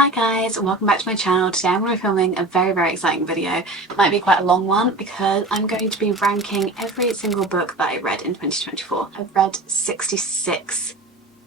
Hi guys, welcome back to my channel. Today I'm going to be filming a very exciting video. It might be quite a long one because I'm going to be ranking every single book that I read in 2024. I've read 66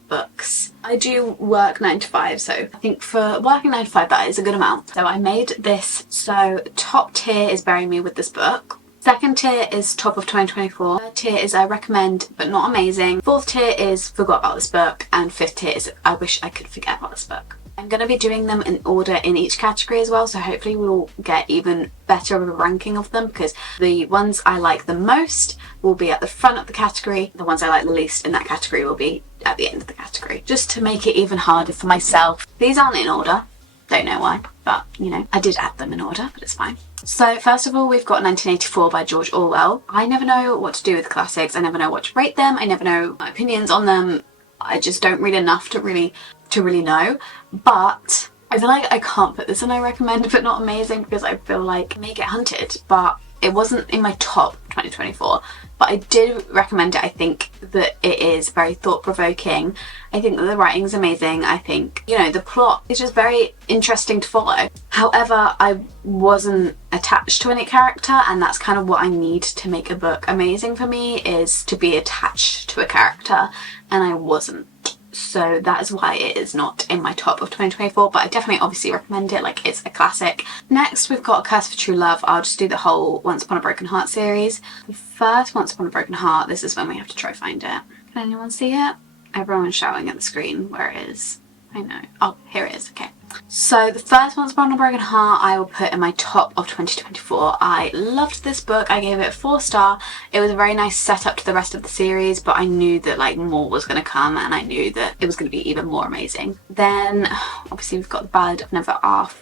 books. I do work 9 to 5, so I think for working 9 to 5 that is a good amount. So I made this, so top tier is Bury Me With This Book. Second tier is top of 2024. Third tier is I recommend but not amazing. Fourth tier is forgot about this book. And fifth tier is I wish I could forget about this book. I'm going to be doing them in order in each category as well, so hopefully we'll get even better of a ranking of them, because the ones I like the most will be at the front of the category, the ones I like the least in that category will be at the end of the category, just to make it even harder for myself. These aren't in order, don't know why, but you know, I did add them in order, but it's fine. So first of all, we've got 1984 by George Orwell. I never know what to do with classics, I never know what to rate them, I never know my opinions on them. I just don't read enough to really know, but I feel like I can't put this in I recommend but not amazing, because I feel like I may get hunted, but it wasn't in my top 2024, but I did recommend it. I think that it is very thought-provoking. I think that the writing's amazing. I think, you know, the plot is just very interesting to follow. However, I wasn't attached to any character, and that's kind of what I need to make a book amazing for me, is to be attached to a character, and I wasn't. So that is why it is not in my top of 2024, but I definitely obviously recommend it, like it's a classic. Next we've got A Curse for True Love. I'll just do the whole Once Upon a Broken Heart series. The first Once Upon a Broken Heart, this is when we have to try find it. Can anyone see it? Everyone's shouting at the screen where it is. I know. Oh, here it is, okay. So the first Once Upon a Broken Heart I will put in my top of 2024. I loved this book. I gave it a 4-star. It was a very nice setup to the rest of the series, but I knew that like more was going to come, and I knew that it was going to be even more amazing. Then obviously we've got The Ballad of Never After.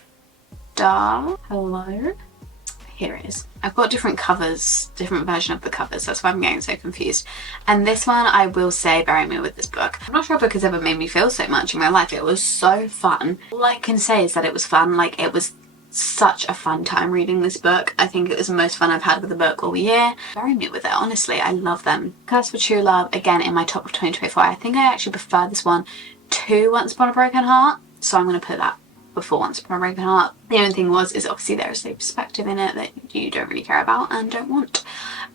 Hello? Here it is. I've got different covers, different version of the covers, that's why I'm getting so confused. And this one, I will say, Bury Me With This Book. I'm not sure a book has ever made me feel so much in my life. It was so fun. All I can say is that it was fun. Like, it was such a fun time reading this book. I think it was the most fun I've had with a book all year. Bury Me With It, honestly, I love them. Curse for True Love, again in my top of 2024. I think I actually prefer this one to Once Upon a Broken Heart, so I'm going to put that before Once Upon a Broken Heart. The only thing is obviously there is a perspective in it that you don't really care about and don't want.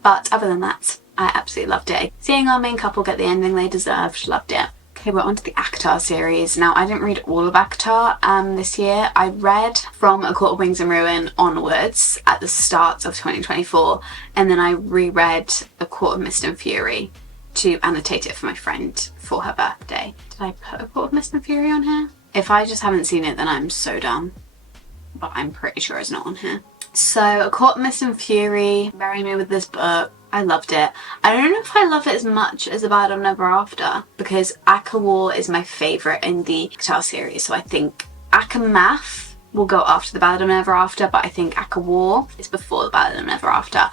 But other than that, I absolutely loved it. Seeing our main couple get the ending they deserved, loved it. Okay, we're on to the ACOTAR series. Now, I didn't read all of ACOTAR this year. I read from A Court of Wings and Ruin onwards at the start of 2024, and then I reread A Court of Mist and Fury to annotate it for my friend for her birthday. Did I put A Court of Mist and Fury on here? If I just haven't seen it, then I'm so dumb. But I'm pretty sure it's not on here. So, A Court of Mist and Fury, Bury Me With This Book. I loved it. I don't know if I love it as much as The Ballad of Never After, because Aka War is my favourite in the ACOTAR series. So I think Aka Math will go after The Ballad of Never After, but I think Aka War is before The Ballad of Never After.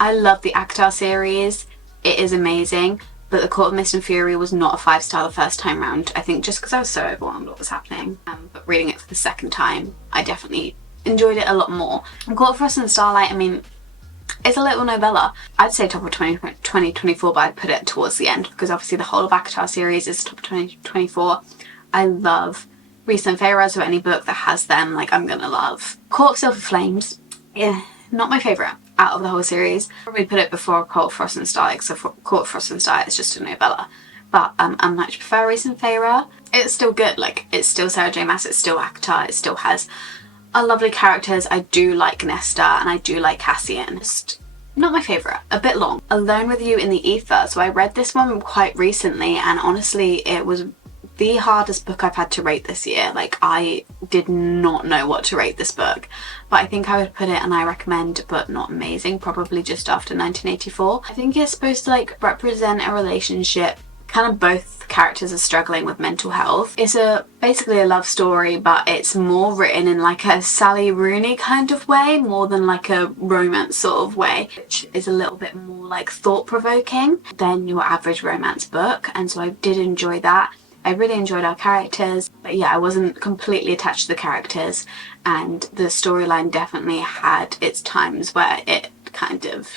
I love the ACOTAR series. It is amazing. But The Court of Mist and Fury was not a 5-star the first time round. I think just because I was so overwhelmed what was happening. But reading it for the second time, I definitely enjoyed it a lot more. And Court of Frost and Starlight, I mean, it's a little novella. I'd say top of 2024, but I'd put it towards the end, because obviously the whole of ACOTAR series is top of 2024. I love Rhys and Feyre, so any book that has them, like, I'm gonna love. Court of Silver Flames, yeah, not my favourite out of the whole series. Probably put it before Court of Frost and Starlight, so for Court of Frost and Starlight it's just a novella. But I much prefer Rhys and Feyre. It's still good, like, it's still Sarah J Maas, it's still ACOTAR, it still has lovely characters. I do like Nesta and I do like Cassian. Just not my favourite, a bit long. Alone with You in the Ether. So I read this one quite recently, and honestly it was the hardest book I've had to rate this year. Like, I did not know what to rate this book, but I think I would put it and I recommend but not amazing, probably just after 1984. I think it's supposed to like represent a relationship, kind of both characters are struggling with mental health. It's basically a love story, but it's more written in like a Sally Rooney kind of way, more than like a romance sort of way, which is a little bit more like thought-provoking than your average romance book, and so I did enjoy that. I really enjoyed our characters, but yeah, I wasn't completely attached to the characters, and the storyline definitely had its times where it kind of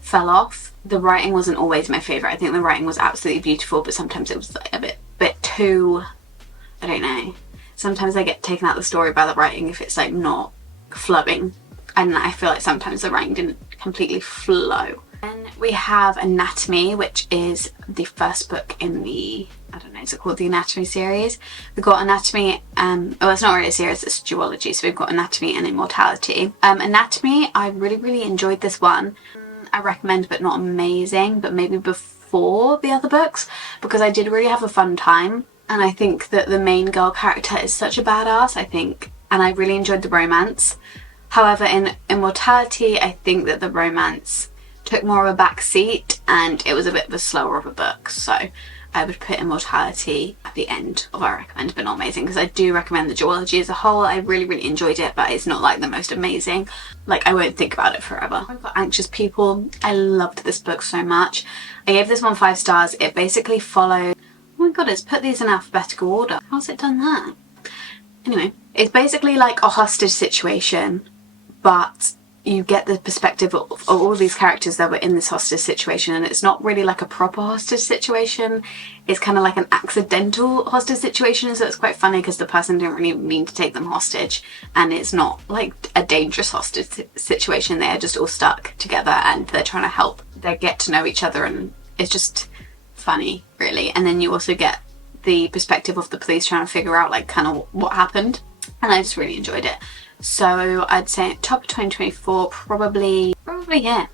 fell off. The writing wasn't always my favourite. I think the writing was absolutely beautiful, but sometimes it was like a bit too, I don't know, sometimes I get taken out of the story by the writing if it's like not flowing, and I feel like sometimes the writing didn't completely flow. Then we have Anatomy, which is the first book in the, I don't know, is it called the Anatomy series? We've got Anatomy, well, it's not really a series, it's a duology, so we've got Anatomy and Immortality. Anatomy, I really enjoyed this one. I recommend, but not amazing, but maybe before the other books, because I did really have a fun time, and I think that the main girl character is such a badass, I think, and I really enjoyed the romance. However, in Immortality, I think that the romance took more of a back seat and it was a bit of a slower of a book, so I would put Immortality at the end of I recommend but not amazing, because I do recommend the duology as a whole. I really enjoyed it, but it's not like the most amazing, like I won't think about it forever. I've got Anxious People. I loved this book so much. I gave this one 5 stars. It basically followed, oh my god, it's put these in alphabetical order. How's it done that? Anyway, it's basically like a hostage situation, but you get the perspective of all these characters that were in this hostage situation, and it's not really like a proper hostage situation. It's kind of like an accidental hostage situation, so it's quite funny because the person didn't really mean to take them hostage, and it's not like a dangerous hostage situation. They are just all stuck together and they're trying to help. They get to know each other, and it's just funny, really. And then you also get the perspective of the police trying to figure out like kind of what happened, and I just really enjoyed it. So I'd say top of 2024, probably here.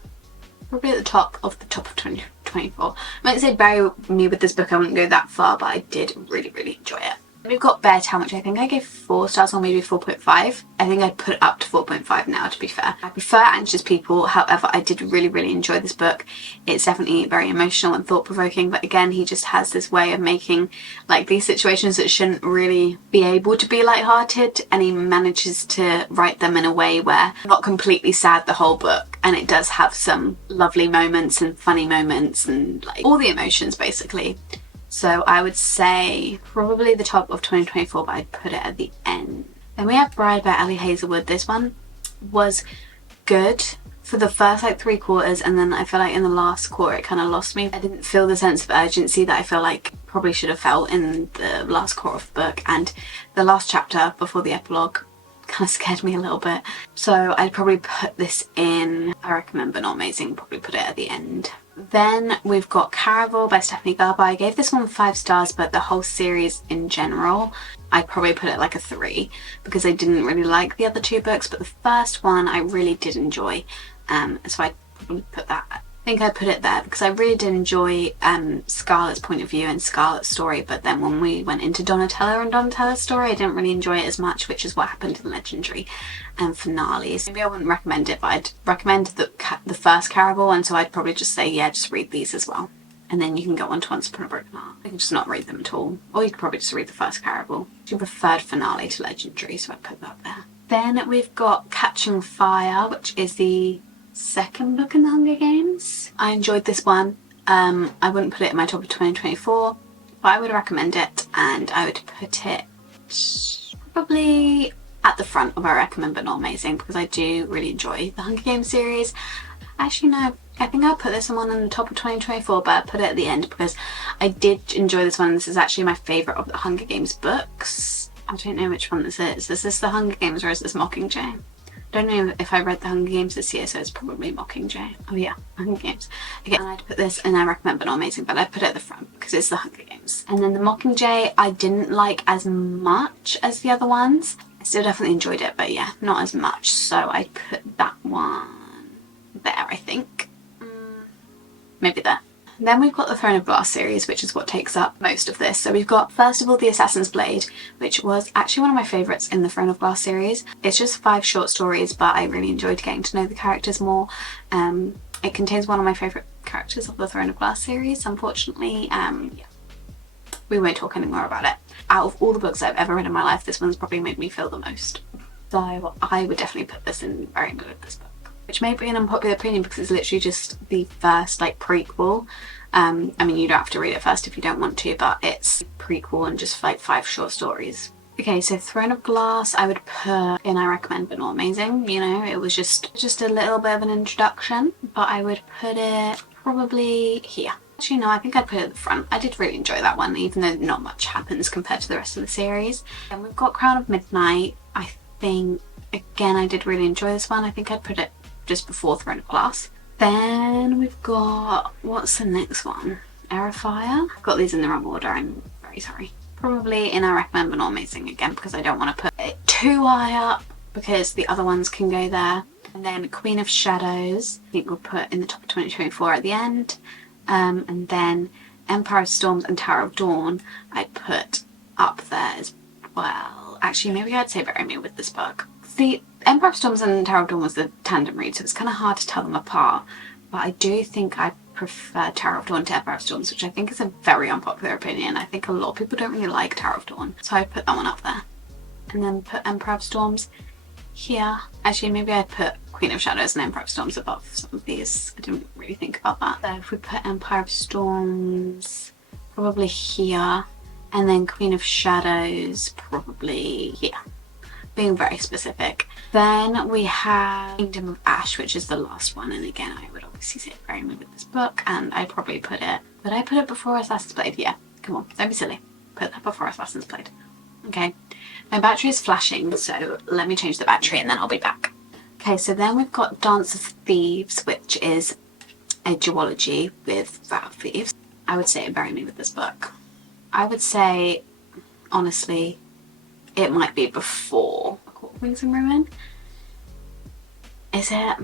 Probably at the top of 2024. I might say bury me with this book, I wouldn't go that far, but I did really enjoy it. We've got Bear Town, which I think I gave 4 stars or maybe 4.5. I think I'd put it up to 4.5 now, to be fair. I prefer Anxious People, however I did really enjoy this book. It's definitely very emotional and thought-provoking, but again, he just has this way of making like these situations that shouldn't really be able to be lighthearted, and he manages to write them in a way where I'm not completely sad the whole book, and it does have some lovely moments and funny moments and like all the emotions basically. So I would say probably the top of 2024, but I'd put it at the end. Then we have Bride by Ali Hazelwood. This one was good for the first like 3 quarters, and then I feel like in the last quarter it kind of lost me. I didn't feel the sense of urgency that I feel like probably should have felt in the last quarter of the book, and the last chapter before the epilogue kind of scared me a little bit. So I'd probably put this in I recommend but not amazing, probably put it at the end. Then we've got Caraval by Stephanie Garber. I gave this one 5 stars, but the whole series in general, I'd probably put it like a 3, because I didn't really like the other 2 books, but the first one I really did enjoy, so I'd probably put that. I think I put it there because I really did enjoy Scarlett's point of view and Scarlett's story, but then when we went into Donatella and Donatella's story, I didn't really enjoy it as much, which is what happened in Legendary and finales. Maybe I wouldn't recommend it, but I'd recommend the first Caraval, and so I'd probably just say, yeah, just read these as well. And then you can go on to Once Upon a Broken Heart. You can just not read them at all, or you could probably just read the first Caraval. I preferred finale to Legendary, so I put that there. Then we've got Catching Fire, which is the second book in the Hunger Games. I enjoyed this one. I wouldn't put it in my top of 2024, but I would recommend it, and I would put it probably at the front of I recommend but not amazing, because I do really enjoy the Hunger Games series. Actually no, I think I'll put this one in the top of 2024, but I'll put it at the end because I did enjoy this one. This is actually my favourite of the Hunger Games books. I don't know which one this is. Is this the Hunger Games or is this Mockingjay? I don't know if I read the Hunger Games this year, so it's probably Mockingjay. Oh yeah, Hunger Games. Again, I'd put this in I recommend but not amazing, but I put it at the front because it's the Hunger Games. And then the Mockingjay I didn't like as much as the other ones. I still definitely enjoyed it, but yeah, not as much. So I put that one there, I think. Maybe there. Then we've got the Throne of Glass series, which is what takes up most of this. So we've got, first of all, The Assassin's Blade, which was actually one of my favourites in the Throne of Glass series. It's just 5 short stories, but I really enjoyed getting to know the characters more. It contains one of my favourite characters of the Throne of Glass series, unfortunately. Yeah. We won't talk anymore about it. Out of all the books I've ever read in my life, this one's probably made me feel the most. So I would definitely put this in very good with this book. Which may be an unpopular opinion because it's literally just the first like prequel. I mean, you don't have to read it first if you don't want to, but it's a prequel and just like 5 short stories. Okay, so Throne of Glass I would put in I recommend but not amazing. You know, it was just a little bit of an introduction, but I would put it probably here. Actually, no, I think I'd put it at the front. I did really enjoy that one, even though not much happens compared to the rest of the series. And we've got Crown of Midnight. I think, again, I did really enjoy this one. I think I'd put it just before Throne of Glass. Then we've got, what's the next one? Air of Fire. I've got these in the wrong order, I'm very sorry. Probably in I Recommend But Not Amazing again, because I don't want to put it too high up because the other ones can go there. And then Queen of Shadows, I think we'll put in the top of 2024 at the end. And then Empire of Storms and Tower of Dawn I put up there as well. Actually, maybe I'd say Bury Me with this book. The Empire of Storms and Tower of Dawn was the tandem read, so it's kind of hard to tell them apart. But I do think I prefer Tower of Dawn to Empire of Storms, which I think is a very unpopular opinion. I think a lot of people don't really like Tower of Dawn, so I put that one up there. And then put Empire of Storms here. Actually, maybe I'd put Queen of Shadows and Empire of Storms above some of these. I didn't really think about that. So if we put Empire of Storms probably here, and then Queen of Shadows probably here. Being very specific. Then we have Kingdom of Ash, which is the last one, and again I would obviously say Bury Me with this book, and I probably put it, would I put it before Assassin's Blade? Yeah, come on, don't be silly. Put that before Assassin's Blade. Okay, my battery is flashing, so let me change the battery and then I'll be back. Okay, so then we've got Dance of Thieves, which is a duology with Vow of Thieves. I would say Bury Me with this book. I would say, honestly, it might be before Wings and Ruin. Is it?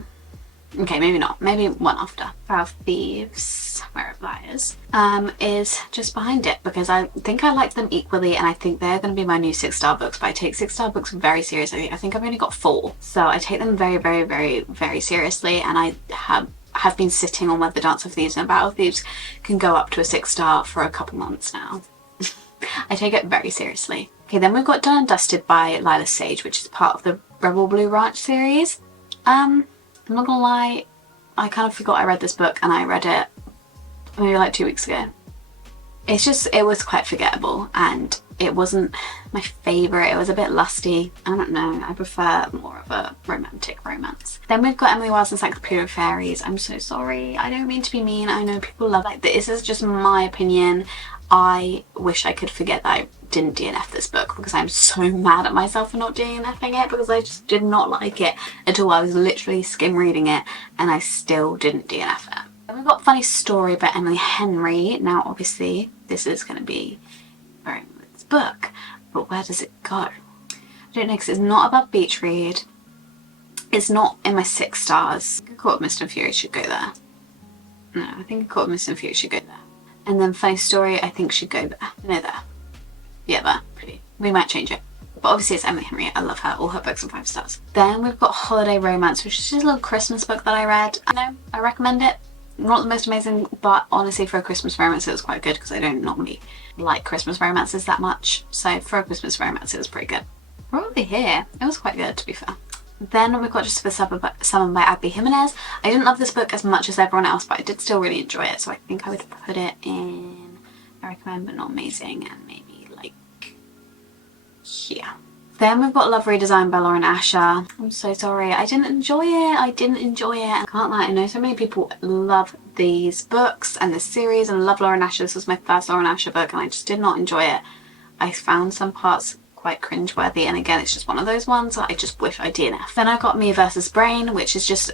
Okay, maybe not. Maybe one after. Vow of Thieves, where it lies, is just behind it because I think I like them equally, and I think they're going to be my new 6-star books, but I take 6-star books very seriously. I think I've only got 4, so I take them very, very, very, very seriously, and I have been sitting on whether Dance of Thieves and Battle of Thieves can go up to a 6-star for a couple months now. I take it very seriously. Okay, then we've got Done and Dusted by Lila Sage, which is part of the Rebel Blue Ranch series. I'm not gonna lie, I kind of forgot I read this book, and I read it maybe like 2 weeks ago. It's just, it was quite forgettable, and it wasn't my favourite. It was a bit lusty. I don't know, I prefer more of a romantic romance. Then we've got Emily Wilde's Encyclopedia of Fairies. I'm so sorry, I don't mean to be mean. I know people love it. This is just my opinion. I wish I could forget that I didn't DNF this book, because I'm so mad at myself for not DNFing it, because I just did not like it at all. I was literally skim reading it and I still didn't DNF it. Then we've got Funny Story by Emily Henry. Now obviously this is going to be very much this book, but where does it go? I don't know, because it's not above Beach Read. It's not in my 6 stars. I think Court of Mist and Fury should go there. No, I think Court of Mist and Fury should go there. And then Funny Story, I think, should go there. No, there. Yeah, there. Pretty. We might change it. But obviously it's Emily Henry. I love her. All her books are 5 stars. Then we've got Holiday Romance, which is just a little Christmas book that I read. I know, I recommend it. Not the most amazing, but honestly for a Christmas romance it was quite good, because I don't normally like Christmas romances that much. So for a Christmas romance it was pretty good. Probably here. It was quite good, to be fair. Then we've got Just for Summer by Abby Jimenez. I didn't love this book as much as everyone else, but I did still really enjoy it, so I think I would put it in I Recommend But Not Amazing, and maybe like here. Then we've got Love Redesigned by Lauren Asher. I'm so sorry, I didn't enjoy it. I can't lie, I know so many people love these books and this series and love Lauren Asher. This was my first Lauren Asher book and I just did not enjoy it. I found some parts quite cringeworthy, and again it's just one of those ones that I just wish I DNF. Then I got Me vs Brain, which is just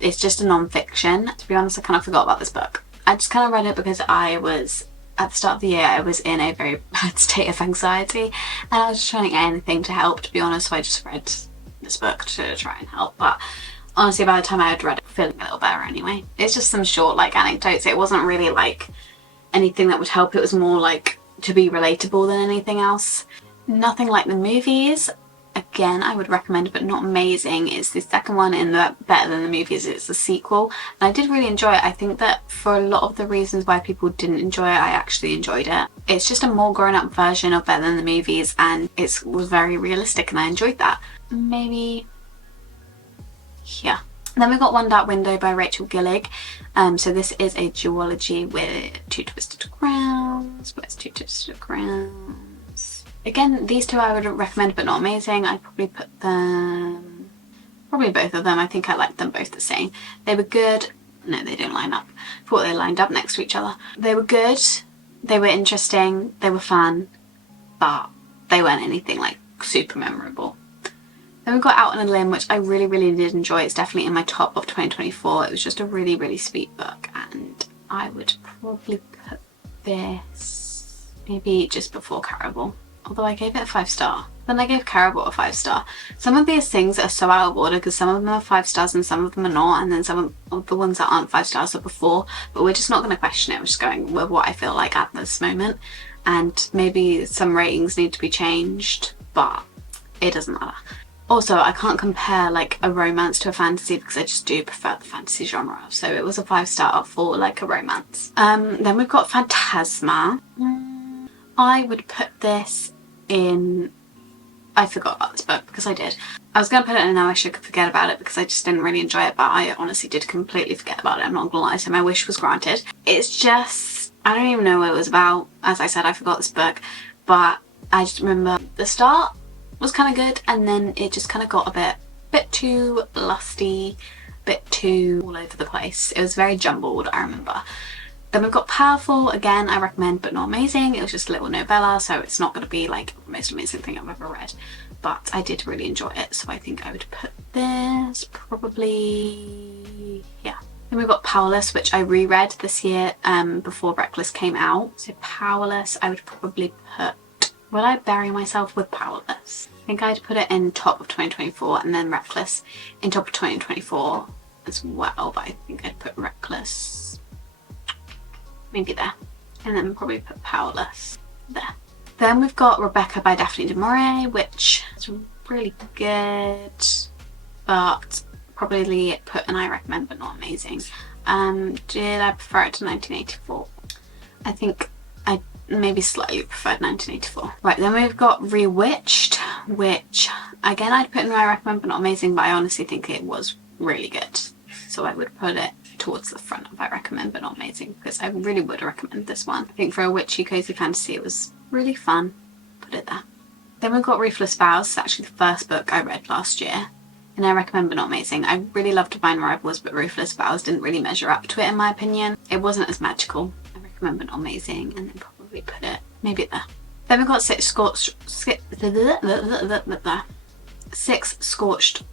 it's just a non-fiction. To be honest, I kind of forgot about this book. I just kind of read it because I was at the start of the year I was in a very bad state of anxiety and I was just trying to get anything to help, to be honest, so I just read this book to try and help. But honestly by the time I had read it, feeling a little better anyway. It's just some short like anecdotes. It wasn't really like anything that would help. It was more like to be relatable than anything else. Nothing Like the Movies, again I would recommend but not amazing. It's the second one in the Better Than the Movies. It's the sequel and I did really enjoy it. I think that for a lot of the reasons why people didn't enjoy it, I actually enjoyed it. It's just a more grown up version of Better Than the Movies and it was very realistic and I enjoyed that. Maybe here. Then we've got One Dark Window by Rachel Gillig. So this is a duology with Two Twisted Crowns. Where's Two Twisted Crowns? Again, these two I would recommend but not amazing. I'd probably put them, probably both of them. I think I liked them both the same. They were good. No, they don't line up. I thought they lined up next to each other. They were good, they were interesting, they were fun, but they weren't anything like super memorable. Then we got Out on a Limb, which I really, really did enjoy. It's definitely in my top of 2024. It was just a really, really sweet book, and I would probably put this maybe just before Caraval. Although I gave it a 5-star. Then I gave Caraval a 5-star. Some of these things are so out of order because some of them are 5 stars and some of them are not, and then some of the ones that aren't 5 stars are before, but we're just not going to question it. We're just going with what I feel like at this moment, and maybe some ratings need to be changed, but it doesn't matter. Also, I can't compare like a romance to a fantasy because I just do prefer the fantasy genre, so it was a 5-star for like a romance. Then we've got Phantasma. I would put this in... I forgot about this book because I did. I was going to put it in Now I Should Forget About It because I just didn't really enjoy it, but I honestly did completely forget about it, I'm not gonna lie, so my wish was granted. It's just... I don't even know what it was about. As I said, I forgot this book, but I just remember the start was kind of good, and then it just kind of got a bit too lusty, bit too all over the place. It was very jumbled, I remember. Then we've got Powerful. Again, I recommend but not amazing. It was just a little novella, so it's not going to be like the most amazing thing I've ever read, but I did really enjoy it, so I think I would put this probably, yeah. Then we've got Powerless, which I reread this year before Reckless came out. So Powerless, I would probably put, will I bury myself with Powerless? I think I'd put it in top of 2024 and then Reckless in top of 2024 as well, but I think I'd put Reckless maybe there, and then probably put Powerless there. Then we've got Rebecca by Daphne du Maurier, which is really good, but probably put an I recommend but not amazing. Did I prefer it to 1984? I think I maybe slightly preferred 1984. Right, then we've got Rewitched, which again I'd put in I recommend but not amazing, but I honestly think it was really good, so I would put it towards the front of I recommend but not amazing because I really would recommend this one. I think for a witchy cozy fantasy it was really fun. Put it there. Then we've got Ruthless Vows. It's actually the first book I read last year and I recommend but not amazing. I really loved Divine Rivals, but Ruthless Vows didn't really measure up to it in my opinion. It wasn't as magical. I recommend but not amazing, and then probably put it maybe there. Then we've got Six Scorched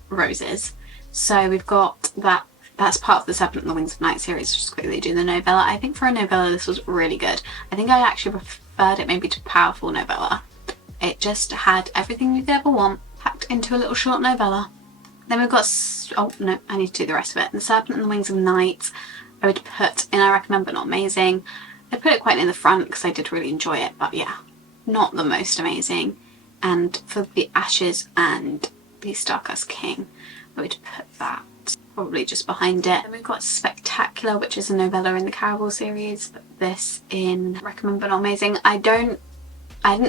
Roses. So we've got that. That's part of the Serpent and the Wings of Night series. Just quickly do the novella. I think for a novella this was really good. I think I actually preferred it maybe to Powerful novella. It just had everything you could ever want packed into a little short novella. Then we've got, oh no, I need to do the rest of it. The Serpent and the Wings of Night I would put in I recommend but not amazing. I put it quite in the front because I did really enjoy it, but yeah, not the most amazing. And for the Ashes and the Starcast King, I would put that probably just behind it. Then we've got Spectacular, which is a novella in the Caraval series. Put this in recommend but not amazing. I didn't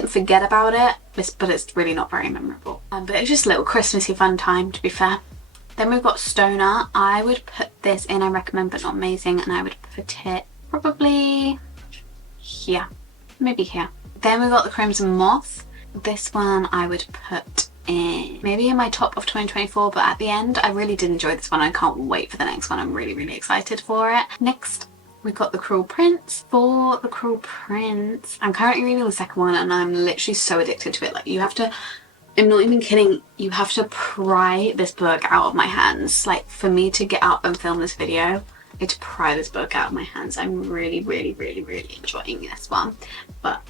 forget about it, but it's really not very memorable. But it's just a little Christmassy fun time, to be fair. Then we've got Stoner. I would put this in I recommend but not amazing, and I would put it probably here, maybe here. Then we've got The Crimson Moth. This one I would put in maybe in my top of 2024, but at the end I really did enjoy this one. I can't wait for the next one. I'm really, really excited for it. Next we've got The Cruel Prince. For The Cruel Prince, I'm currently reading the second one and I'm literally so addicted to it. Like, you have to, I'm not even kidding, you have to pry this book out of my hands. Like, for me to get up and film this video, I need to pry this book out of my hands. I'm really, really, really, really enjoying this one. But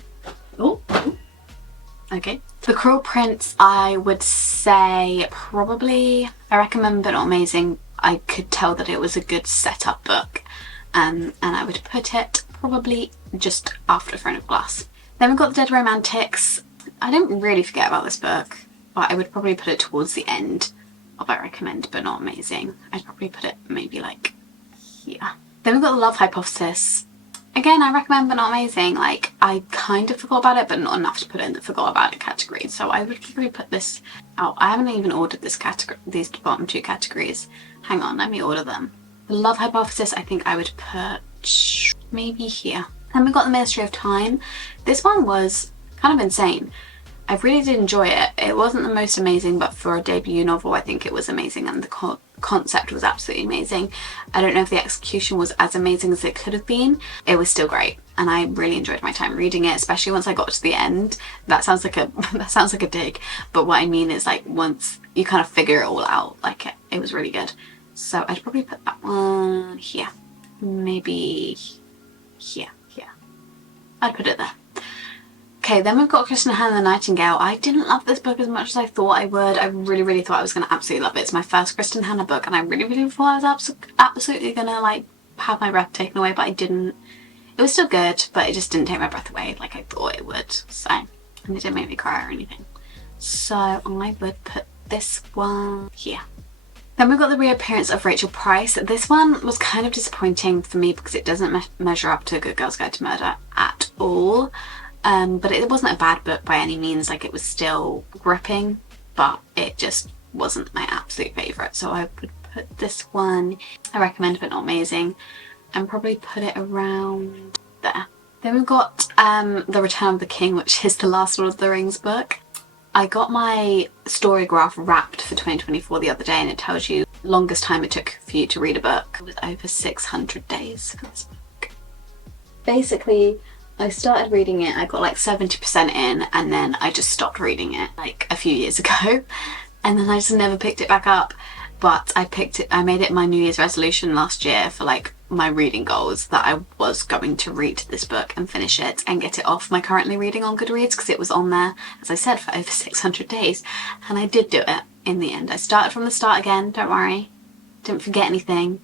okay. The Cruel Prince, I would say probably I recommend but not amazing. I could tell that it was a good setup book, and I would put it probably just after Throne of Glass. Then we've got The Dead Romantics. I didn't really forget about this book, but I would probably put it towards the end of I recommend but not amazing. I'd probably put it maybe like here. Then we've got The Love Hypothesis. Again, I recommend but not amazing. Like, I kind of forgot about it, but not enough to put it in the forgot about it category. So I would probably put this out. I haven't even ordered this category, these bottom two categories. Hang on, let me order them. The Love Hypothesis, I think I would put maybe here. Then we've got The Ministry of Time. This one was kind of insane. I really did enjoy it. It wasn't the most amazing, but for a debut novel, I think it was amazing. And concept was absolutely amazing. I don't know if the execution was as amazing as it could have been. It was still great, and I really enjoyed my time reading it, especially once I got to the end. That sounds like a dig, but what I mean is like once you kind of figure it all out, like it was really good. So I'd probably put that one here, maybe here. I'd put it there. Okay, then we've got Kristen Hannah the Nightingale. I didn't love this book as much as I thought I would. I really thought I was going to absolutely love it. It's my first Kristen Hannah book, and I really thought I was absolutely going to like have my breath taken away, but I didn't. It was still good, but it just didn't take my breath away like I thought it would. So, and it didn't make me cry or anything. So I would put this one here. Then we've got the reappearance of Rachel Price. This one was kind of disappointing for me because it doesn't measure up to Good Girl's Guide to Murder at all. But it wasn't a bad book by any means. Like, it was still gripping, but it just wasn't my absolute favourite. So I would put this one, I recommend but not amazing, and probably put it around there. Then we've got The Return of the King, which is the last Lord of the Rings book. I got my story graph wrapped for 2024 the other day, and it tells you longest time it took for you to read a book. It was over 600 days for this book. Basically, I started reading it, I got like 70% in, and then I just stopped reading it like a few years ago, and then I just never picked it back up. But I made it my New Year's resolution last year for like my reading goals that I was going to read this book and finish it and get it off my currently reading on Goodreads, because it was on there, as I said, for over 600 days, and I did do it in the end. I started from the start again, don't worry, didn't forget anything.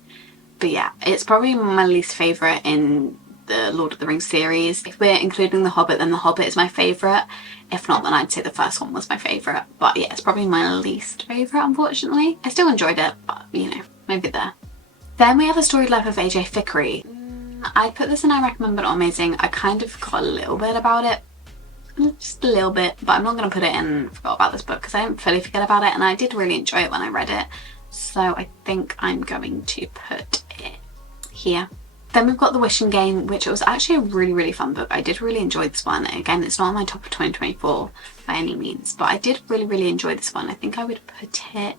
But yeah, it's probably my least favourite in the Lord of the Rings series. If we're including The Hobbit, then The Hobbit is my favourite. If not, then I'd say the first one was my favourite. But yeah, it's probably my least favourite, unfortunately. I still enjoyed it, but you know, maybe there. Then we have A Storied Life of AJ Thickery. I put this in I recommend but not amazing. I kind of forgot a little bit about it. Just a little bit, but I'm not going to put it in forgot about this book because I didn't fully forget about it, and I did really enjoy it when I read it. So I think I'm going to put it here. Then we've got The Wishing Game, which was actually a really fun book. I did really enjoy this one. Again, it's not on my top of 2024 by any means, but I did really enjoy this one. I think I would put it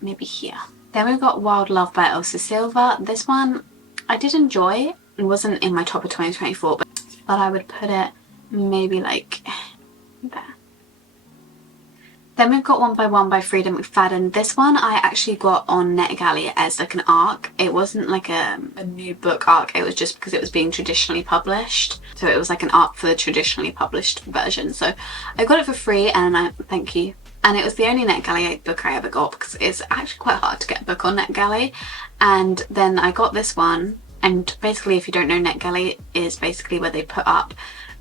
maybe here. Then we've got Wild Love by Elsa Silva. This one I did enjoy. It wasn't in my top of 2024, but I would put it maybe like there. Then we've got One by One by Frida McFadden. This one I actually got on NetGalley as like an ARC. It wasn't like a new book ARC, it was just because it was being traditionally published. So it was like an ARC for the traditionally published version. So I got it for free, and thank you. And it was the only NetGalley book I ever got, because it's actually quite hard to get a book on NetGalley. And then I got this one, and basically, if you don't know, NetGalley is basically where they put up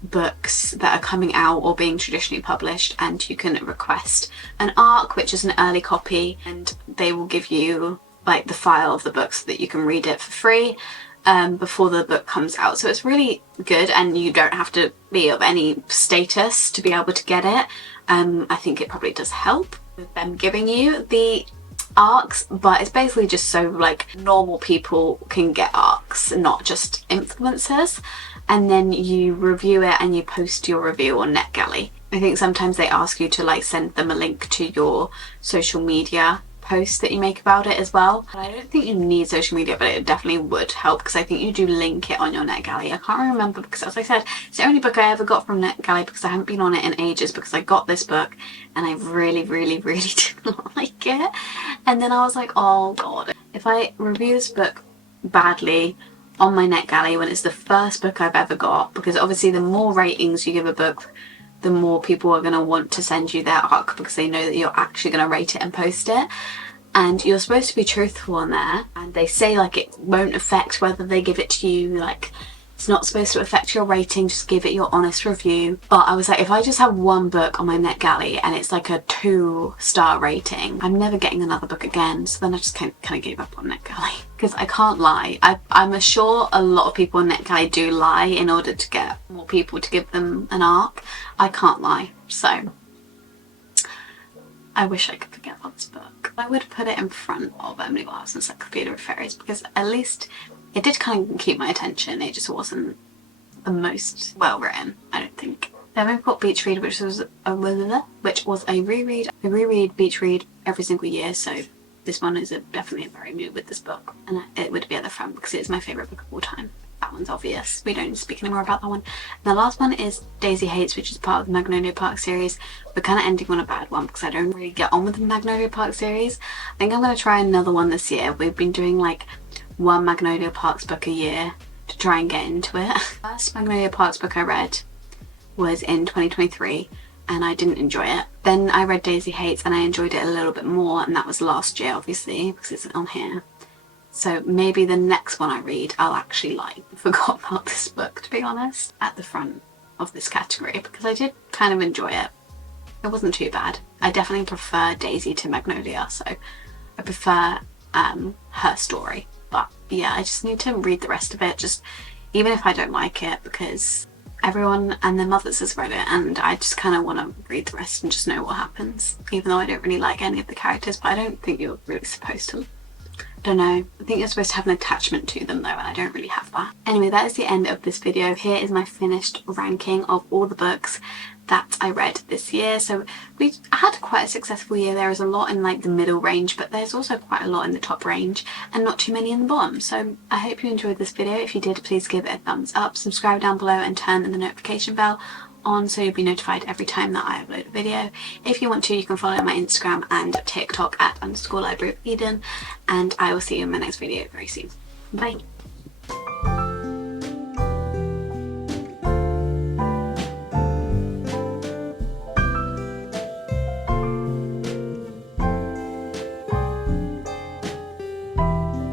books that are coming out or being traditionally published, and you can request an ARC, which is an early copy, and they will give you like the file of the book so that you can read it for free before the book comes out. So it's really good, and you don't have to be of any status to be able to get it. I think it probably does help with them giving you the ARCs, but it's basically just so like normal people can get ARCs, not just influencers. And then you review it and you post your review on NetGalley. I think sometimes they ask you to like send them a link to your social media post that you make about it as well. And I don't think you need social media, but it definitely would help, because I think you do link it on your NetGalley. I can't remember, because as I said, it's the only book I ever got from NetGalley, because I haven't been on it in ages, because I got this book and I really didn't like it. And then I was like, oh god, if I review this book badly on my NetGalley when it's the first book I've ever got, because obviously the more ratings you give a book, the more people are going to want to send you their ARC, because they know that you're actually going to rate it and post it. And you're supposed to be truthful on there, and they say like it won't affect whether they give it to you, like it's not supposed to affect your rating, just give it your honest review. But I was like, if I just have one book on my NetGalley and it's like a 2-star rating, I'm never getting another book again. So then I just kind of gave up on NetGalley, because I can't lie. I'm sure a lot of people on NetGalley do lie in order to get more people to give them an ARC. I can't lie, so I wish I could forget about this book. I would put it in front of Emily Wilson's Encyclopedia of Fairies, because at least it did kind of keep my attention. It just wasn't the most well written, I don't think. Then we've got Beach Read, which was a reread. I reread Beach Read every single year, so this one is definitely a very mood with this book, and it would be at the front because it is my favourite book of all time. That one's obvious. We don't need to speak anymore about that one. And the last one is Daisy Hates, which is part of the Magnolia Park series. We're kind of ending on a bad one because I don't really get on with the Magnolia Park series. I think I'm going to try another one this year. We've been doing like one Magnolia Parks book a year to try and get into it. The first Magnolia Parks book I read was in 2023 and I didn't enjoy it. Then I read Daisy Hates and I enjoyed it a little bit more, and that was last year obviously because it's on here. So maybe the next one I read I'll actually like. I forgot about this book, to be honest, at the front of this category because I did kind of enjoy it. It wasn't too bad. I definitely prefer Daisy to Magnolia, so I prefer her story. But yeah, I just need to read the rest of it, just even if I don't like it, because everyone and their mothers has read it and I just kind of want to read the rest and just know what happens, even though I don't really like any of the characters. But I don't think you're really supposed to. I don't know, I think you're supposed to have an attachment to them though, and I don't really have that. Anyway, that is the end of this video. Here is my finished ranking of all the books that I read this year. So we had quite a successful year. There is a lot in like the middle range, but there's also quite a lot in the top range and not too many in the bottom. So I hope you enjoyed this video. If you did, please give it a thumbs up, subscribe down below and turn the notification bell on so you'll be notified every time that I upload a video. If you want to, you can follow my Instagram and TikTok at _libraryofeden, and I will see you in my next video very soon. Bye!